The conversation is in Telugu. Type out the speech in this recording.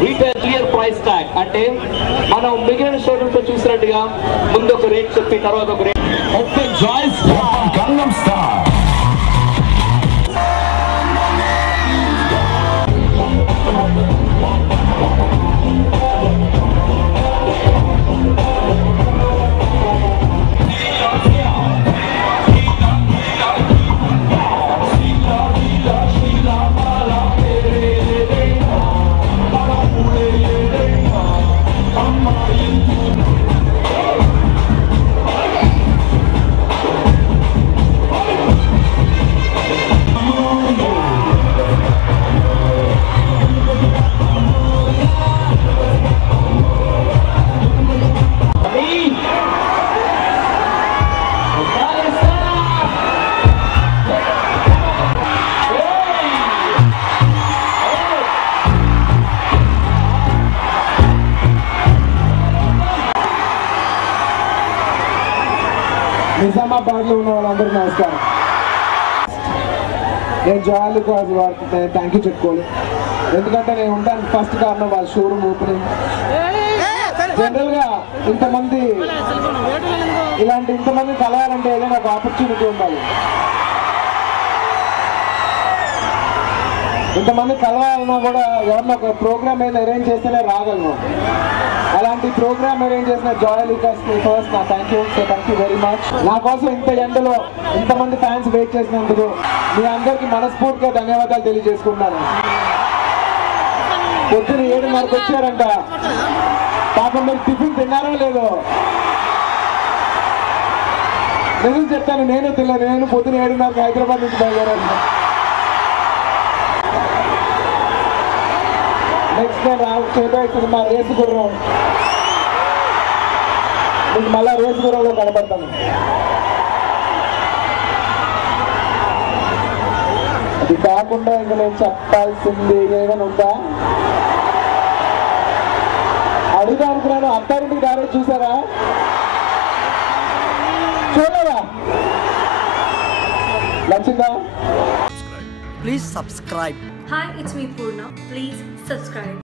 రీటైల్ క్లియర్ ప్రైస్ ట్యాగ్ అంటే మనం మిగిలిన షోరూమ్స్ లో చూసినట్టుగా ముందు ఒక రేట్ చెప్పి తర్వాత ఒక రేట్. ఓపెన్ జాయ్స్ గంగం స్టార్ నిజామాబాద్ లో ఉన్న వాళ్ళందరికీ నమస్కారం. నేను జాయ్ లుకాస్ వారికి థ్యాంక్ యూ చెప్పుకోవాలి. ఎందుకంటే నేను ఉండడానికి ఫస్ట్ కారణం వాళ్ళ షోరూమ్ ఓపెనింగ్. జనరల్ గా ఇంతమంది ఇంతమంది కలవాలంటే ఏదైనా ఒక ఆపర్చునిటీ ఉండాలి. ఇంతమంది కలవాలన్నా కూడా ఎవరన్నా ఒక ప్రోగ్రామ్ ఏదైనా అరేంజ్ చేస్తేనే రాగలను. అలాంటి ప్రోగ్రామ్ అరేంజ్ చేసిన జాయ్ లుకాస్ కి ఫస్ట్ నా థ్యాంక్ యూ వెరీ మచ్. నా కోసం ఇంత ఎండలో ఇంతమంది ఫ్యాన్స్ వెయిట్ చేసినందుకు మీ అందరికి మనస్ఫూర్తిగా ధన్యవాదాలు తెలియజేసుకున్నాను. పొద్దున 7:30కి వచ్చారంట. పాపం మీరు టిఫిన్ తిన్నారో లేదో నిజం చెప్తాను, నేను తినలేదు. నేను పొద్దున 7:30కి హైదరాబాద్ నుంచి బయలుదేరాను. నెక్స్ట్ నేను చేయబోయేది మా రేసు గుర్రం. మీకు మళ్ళా రేసు గుర్రంలో కనబడతాను. అది కాకుండా ఇంకా నేను చెప్పాల్సింది ఏమైనా ఉందా అడుగుతా అనుకున్నాను. అత్తారింటికి దారి చూసారా? చూడలేదా? నచ్చిందా? Please subscribe. Hi, it's me Purna. Please subscribe.